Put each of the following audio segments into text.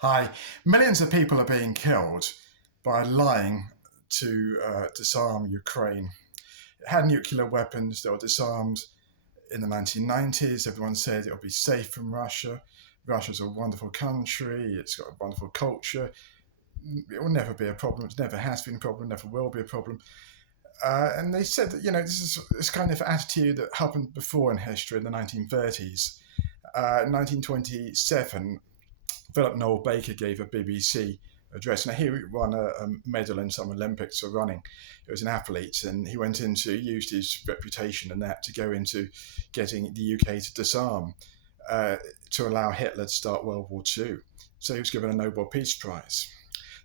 Hi. Millions of people are being killed by lying to disarm Ukraine. It had nuclear weapons that were disarmed in the 1990s. Everyone said it would be safe from Russia. Russia's a wonderful country. It's got a wonderful culture. It will never be a problem. It never has been a problem. Never will be a problem. And they said that this is this kind of attitude that happened before in history in the 1930s. 1927, Philip Noel Baker gave a BBC address. Now, he won a medal in some Olympics for running. He was an athlete, and he used his reputation and that to go into getting the UK to disarm, to allow Hitler to start World War II. So he was given a Nobel Peace Prize.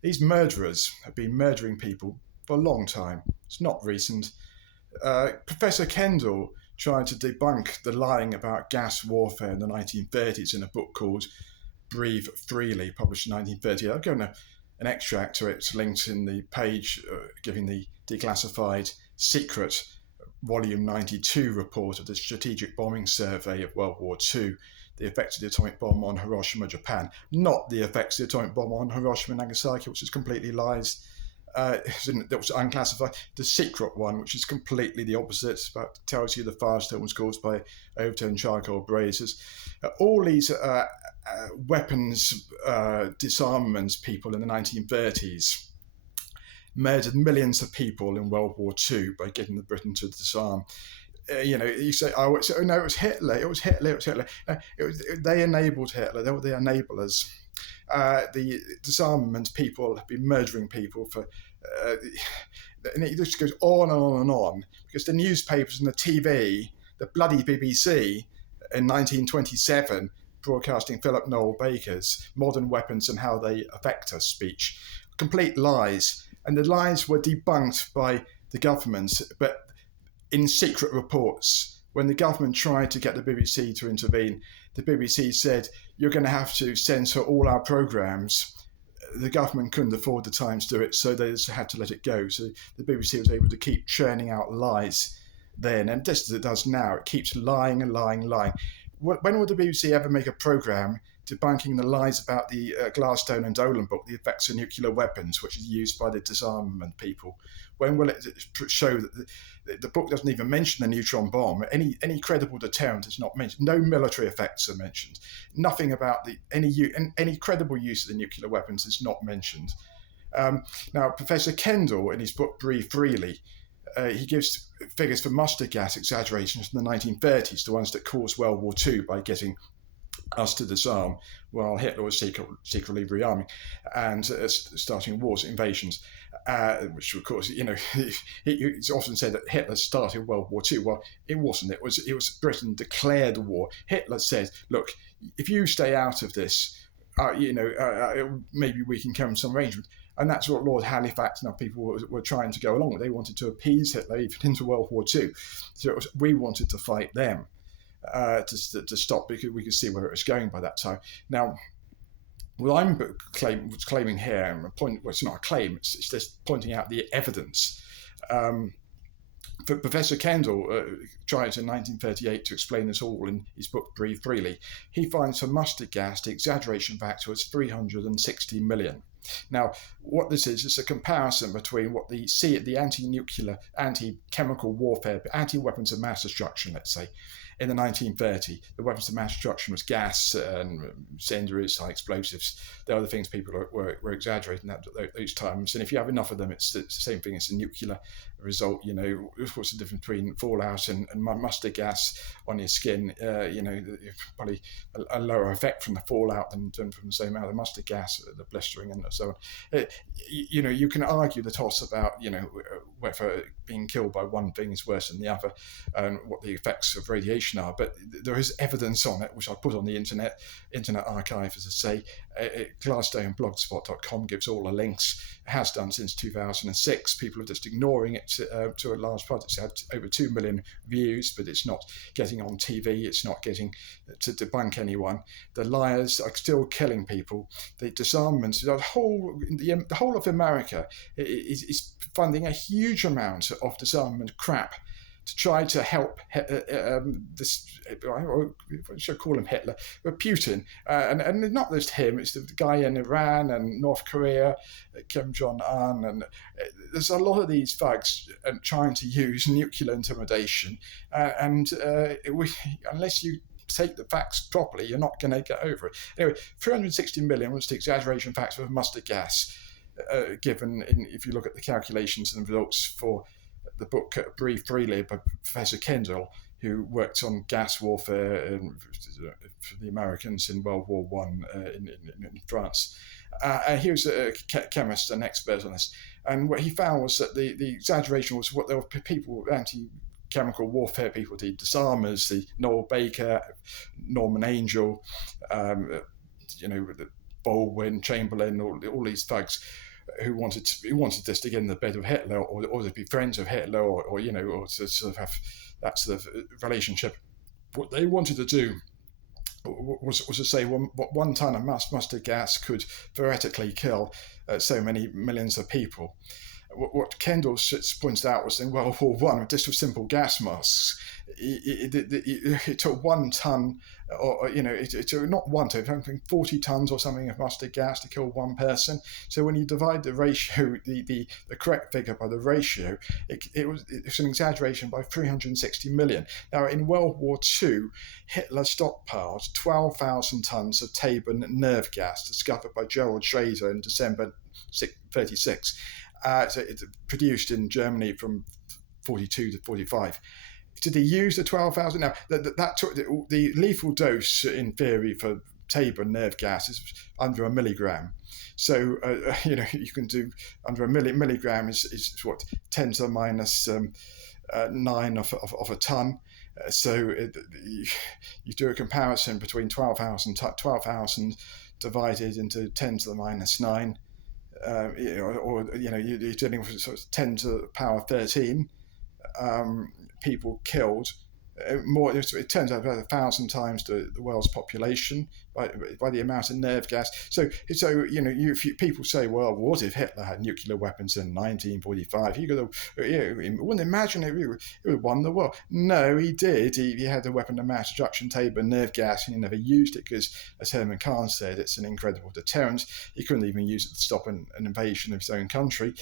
These murderers have been murdering people for a long time. It's not recent. Professor Kendall tried to debunk the lying about gas warfare in the 1930s in a book called Breathe Freely, published in 1930. I've given an extract to it. It's linked in the page giving the declassified secret volume 92 report of the Strategic Bombing Survey of World War II, the effects of the atomic bomb on Hiroshima, Japan. Not the effects of the atomic bomb on Hiroshima and Nagasaki, which is completely lies. That was unclassified. The secret one, which is completely the opposite, but tells you the firestorm was caused by overturned charcoal braziers. All these weapons disarmament people in the 1930s murdered millions of people in World War II by getting Britain to disarm. You say, oh no, it was Hitler. It was Hitler. It was Hitler. They enabled Hitler. They were the enablers. The disarmament people have been murdering people for, and it just goes on and on and on, because the newspapers and the TV, the bloody BBC in 1927, broadcasting Philip Noel Baker's Modern Weapons and How They Affect Us speech, complete lies. And the lies were debunked by the government, but in secret reports. When the government tried to get the BBC to intervene, the BBC said, you're going to have to censor all our programmes. The government couldn't afford the time to do it, so they just had to let it go. So the BBC was able to keep churning out lies then, and just as it does now, it keeps lying and lying and lying. When will the BBC ever make a programme debunking the lies about the Gladstone and Dolan book, The Effects of Nuclear Weapons, which is used by the disarmament people? When will it show that the book doesn't even mention the neutron bomb? Any credible deterrent is not mentioned. No military effects are mentioned. Nothing about any credible use of the nuclear weapons is not mentioned. Now, Professor Kendall, in his book Breathe Freely, he gives figures for mustard gas exaggerations from the 1930s, the ones that caused World War II by getting us to disarm, while Hitler was secretly rearming and starting wars, invasions, which of course, it's often said that Hitler started World War II. Well, it wasn't. It was Britain declared war. Hitler said, look, if you stay out of this, maybe we can come to some arrangement. And that's what Lord Halifax and our people were trying to go along with. They wanted to appease Hitler even into World War II. So we wanted to fight them to stop, because we could see where it was going by that time. Now, what I'm claiming here, and it's not a claim, it's just pointing out the evidence. Professor Kendall tried in 1938 to explain this all in his book Breathe Freely. He finds for mustard gas the exaggeration factor is 360 million. Now, what this is a comparison between what the anti-nuclear, anti-chemical warfare, anti-weapons of mass destruction, let's say, in the 1930s. The weapons of mass destruction was gas and incendiaries, high explosives. The other things people were exaggerating at those times. And if you have enough of them, it's the same thing as a nuclear result. What's the difference between fallout and mustard gas on your skin? Probably a lower effect from the fallout than from the same amount of mustard gas, the blistering and so on. You can argue the toss about, whether being killed by one thing is worse than the other and what the effects of radiation are. But there is evidence on it, which I put on the Internet Archive, as I say. Gladstoneblogspot.com gives all the links. It has done since 2006. People are just ignoring it to a large part. It's had over 2 million views, but it's not getting on TV. It's not getting to debunk anyone. The liars are still killing people. The disarmament, the whole of America is funding a huge amount of disarmament crap to try to help this, I should call him Hitler, but Putin. And not just him, it's the guy in Iran and North Korea, Kim Jong-un. And there's a lot of these thugs trying to use nuclear intimidation. Unless you take the facts properly, you're not going to get over it. Anyway, 360 million was the exaggeration factor of mustard gas, given if you look at the calculations and results for the book Breathe Freely by Professor Kendall, who worked on gas warfare for the Americans in World War One in France. He was a chemist, an expert on this. And what he found was that the exaggeration was what there were people, anti-chemical warfare people, the disarmers, the Noel Baker, Norman Angel, Baldwin, Chamberlain, all these thugs who wanted this to get in the bed of Hitler, or to be friends of Hitler, or to sort of have that sort of relationship. What they wanted to do was to say one ton of mustard gas could theoretically kill so many millions of people. What Kendall points out was in World War One, just with simple gas masks, it took 1 ton, it took not 1 ton, I think 40 tons or something of mustard gas to kill one person. So when you divide the ratio, the correct figure by the ratio, it's an exaggeration by 360 million. Now in World War II, Hitler stockpiled 12,000 tons of Taban nerve gas discovered by Gerald Schrader in December 1936. So it's produced in Germany from 42 to 45. Did he use the 12,000? Now, that took the lethal dose, in theory, for Taban nerve gas is under 1 milligram. So, you can do under 1 milligram is what, 10 to the minus 9 of a ton. So you do a comparison between 12,000 divided into 10 to the minus 9. You're dealing with sort of 10 to the power 13 people killed. It turns out about 1,000 times the world's population by the amount of nerve gas. So people say, well, what if Hitler had nuclear weapons in 1945? You wouldn't imagine it would have won the war. No, he did. He had a weapon of mass destruction, Taban nerve gas, and he never used it because, as Herman Kahn said, it's an incredible deterrent. He couldn't even use it to stop an invasion of his own country.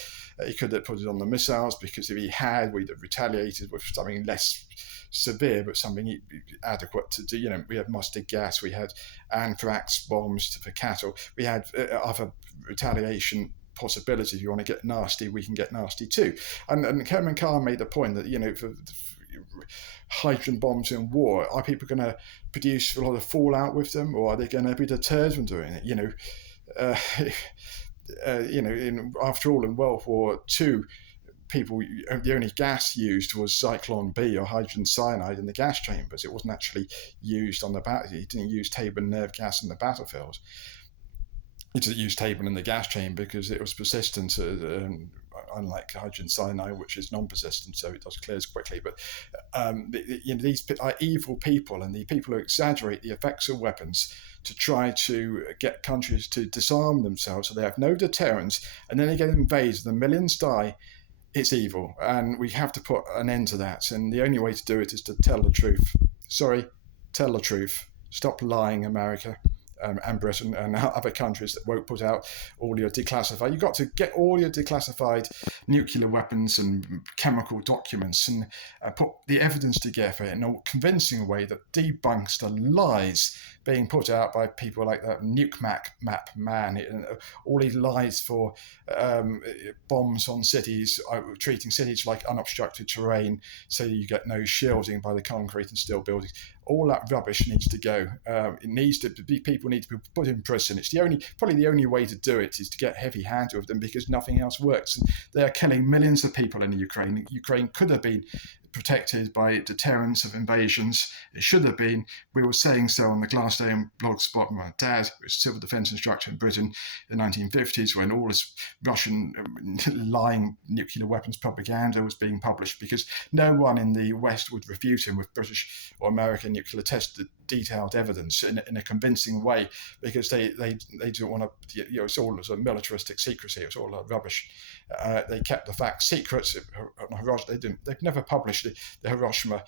He could have put it on the missiles, because if he had, we'd have retaliated with something less severe, but something adequate to do. We had mustard gas, we had anthrax bombs for cattle, we had other retaliation possibilities. If you want to get nasty, we can get nasty too. And Herman Kahn made the point that for hydrogen bombs in war, are people going to produce a lot of fallout with them, or are they going to be deterred from doing it? After all, in World War II, the only gas used was Zyklon B, or hydrogen cyanide, in the gas chambers. It wasn't actually used on the battle. He didn't use Taban nerve gas in the battlefield. He didn't use Taban in the gas chamber because it was persistent, unlike hydrogen cyanide, which is non-persistent, so it does clears quickly. But these are evil people, and the people who exaggerate the effects of weapons to try to get countries to disarm themselves so they have no deterrence, and then they get invaded, the millions die. It's evil, and we have to put an end to that. And the only way to do it is to tell the truth. Tell the truth. Stop lying, America and Britain and other countries that won't put out all your declassified. You've got to get all your declassified nuclear weapons and chemical documents and put the evidence together in a convincing way that debunks the lies being put out by people like that nuke map man, all these lies for bombs on cities, treating cities like unobstructed terrain, so you get no shielding by the concrete and steel buildings. All that rubbish needs to go. It needs to be, people need to be put in prison. It's probably the only way to do it is to get heavy-handed with them, because nothing else works. And they are killing millions of people in the Ukraine. Ukraine could have been protected by deterrence of invasions. It should have been. We were saying so on the Glassstone blogspot. My dad was civil defence instructor in Britain in the 1950s, when all this Russian lying nuclear weapons propaganda was being published, because no one in the West would refute him with British or American nuclear test detailed evidence in a convincing way, because they don't want to, it's all a militaristic secrecy. It's all rubbish. They kept the facts secret. They've never published the Hiroshima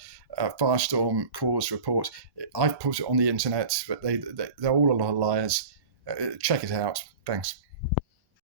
firestorm cause report. I've put it on the internet, but they're all a lot of liars. Check it out. Thanks.